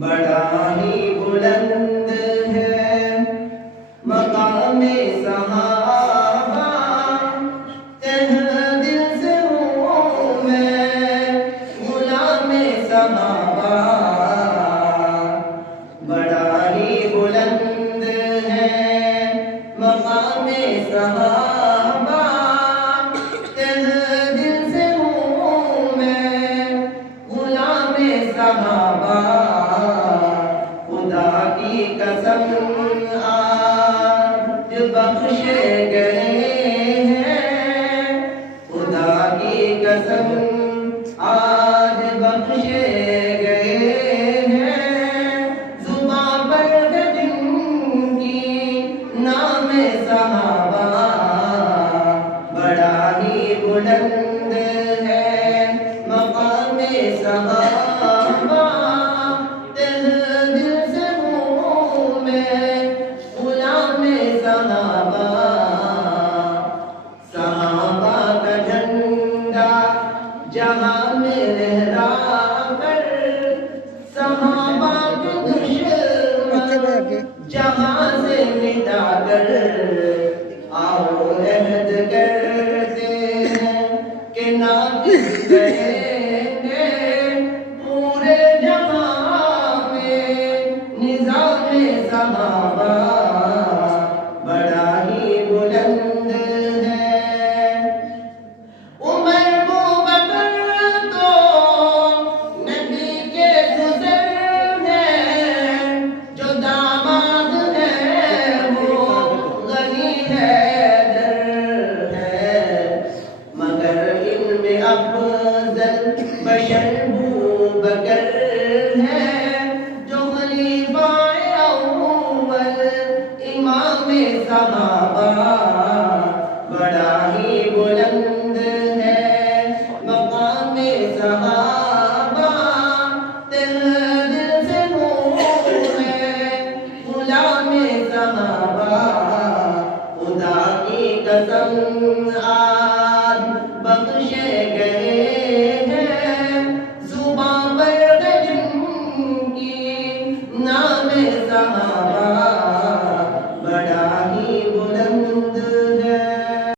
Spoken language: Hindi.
बड़ा ही बुलंद है मकामे सहाबा, तह दिल से हूँ मैं गुलामे सहाबा। बड़ा ही बुलंद है मकामे सहाबा, तह दिल से हूँ मैं गुलामे सहाबा। खुदा की कसम आज बख्शे गए हैं, खुदा की कसम आज बख्शे गए हैं। जुबां पर है जिनकी नाम सहाबा, बड़ा ही बुलंद है मकामे सहाबा। सहाबा का झंडा जहां में लहरा कर, सहाबा के दुश्मन जहां से मिटा कर, आओ अहद करते हैं कि नाफिज करेंगे पूरे जहां में निज़ाम सहाबा। बड़ा ही बुलंद है उमर को बकर तो नबी के गुज़र है, जो दामाद है वो गनी हैदर है। मगर इनमें अफज़ल बशर अबू बकर है, जो खलीफाए अव्वल इमाम सहाबा। बड़ा ही बुलंद है मकामे सहाबा, दिल से हूँ मैं गुलामे सहाबा। खुदा की कसम